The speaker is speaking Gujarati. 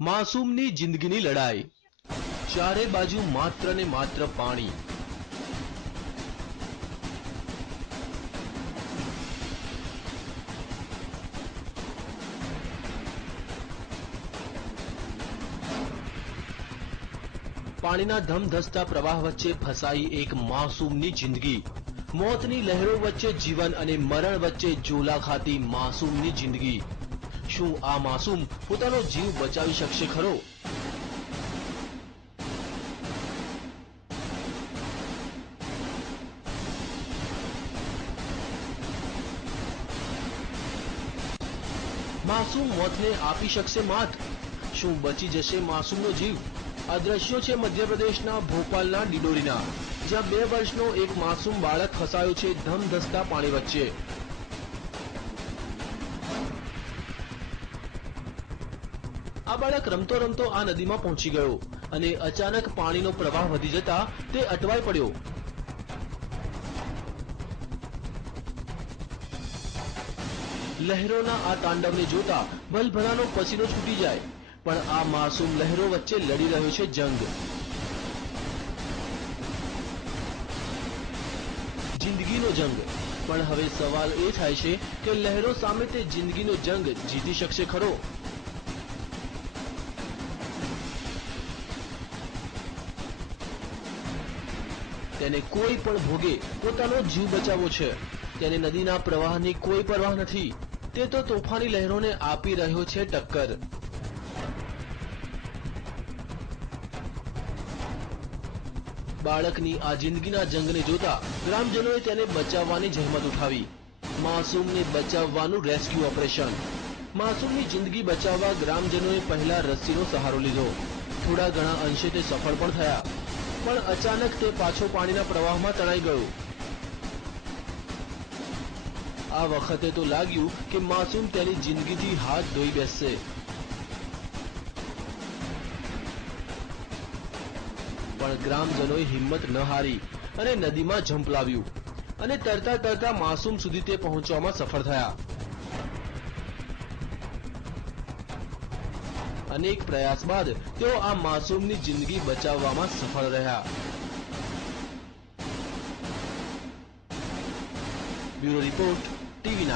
માસૂમની જિંદગીની લડાઈ, ચારે બાજુ માત્ર ને માત્ર પાણી। પાણીના ધમધસતા પ્રવાહ વચ્ચે ફસાઈ એક માસૂમની જિંદગી। મોતની લહેરો વચ્ચે જીવન અને મરણ વચ્ચે ઝોલા ખાતી માસૂમની જિંદગી। શું આ માસૂમ પોતાનો જીવ બચાવી શકશે ખરો? માસૂમ મોતને આપી શકશે માત? શું બચી જશે માસૂમનો જીવ? આ દ્રશ્યો છે મધ્યપ્રદેશના ભોપાલના ડિડોરીના, જ્યાં 2 વર્ષનો એક માસૂમ બાળક ફસાયો છે ધમધસતા પાણી વચ્ચે। આ બાળક રમતો રમતો આ નદીમાં પહોંચી ગયો અને અચાનક પાણીનો પ્રવાહ વધી જતા તે અટવાઈ પડ્યો। લહેરોના આ તાંડવને જોતા ભલભલાનો પસીનો છૂટી જાય, પણ આ માસૂમ લહેરો વચ્ચે લડી રહ્યો છે જંગ। જિંદગીનો જંગ। પણ હવે સવાલ એ થાય છે કે લહેરો સામે તે જિંદગીનો જંગ જીતી શકશે ખરો? તેને કોઈ પણ ભોગે પોતાનો જીવ બચાવવો છે। તેને નદીના પ્રવાહની કોઈ પરવાહ નથી। તે તો તોફાની લહેરોને આપી રહ્યો છે ટક્કર। બાળકની આ જિંદગીના જંગને જોતા ગ્રામજનોએ તેને બચાવવાની જહેમત ઉઠાવી। માસૂમને બચાવવાનું રેસ્ક્યુ ઓપરેશન। માસૂમની જિંદગી બચાવવા ગ્રામજનોએ પહેલા રસ્સીનો સહારો લીધો। થોડા ઘણા અંશે તે સફળ પણ થયા, પણ અચાનક તે પાછો પાણીના પ્રવાહમાં તણાઈ ગયો। આ વખતે તો લાગ્યું કે માસૂમ તેની જિંદગીથી હાથ ધોઈ બેસશે। પણ ગ્રામજનોએ હિંમત ન હારી અને નદીમાં ઝંપલાવ્યું અને તરતા તરતા માસૂમ સુધી તે પહોંચવામાં સફળ થયા। અનેક પ્રયાસ બાદ તેઓ આ માસૂમની જિંદગી બચાવવામાં સફળ રહ્યા। Bureau report, TV9।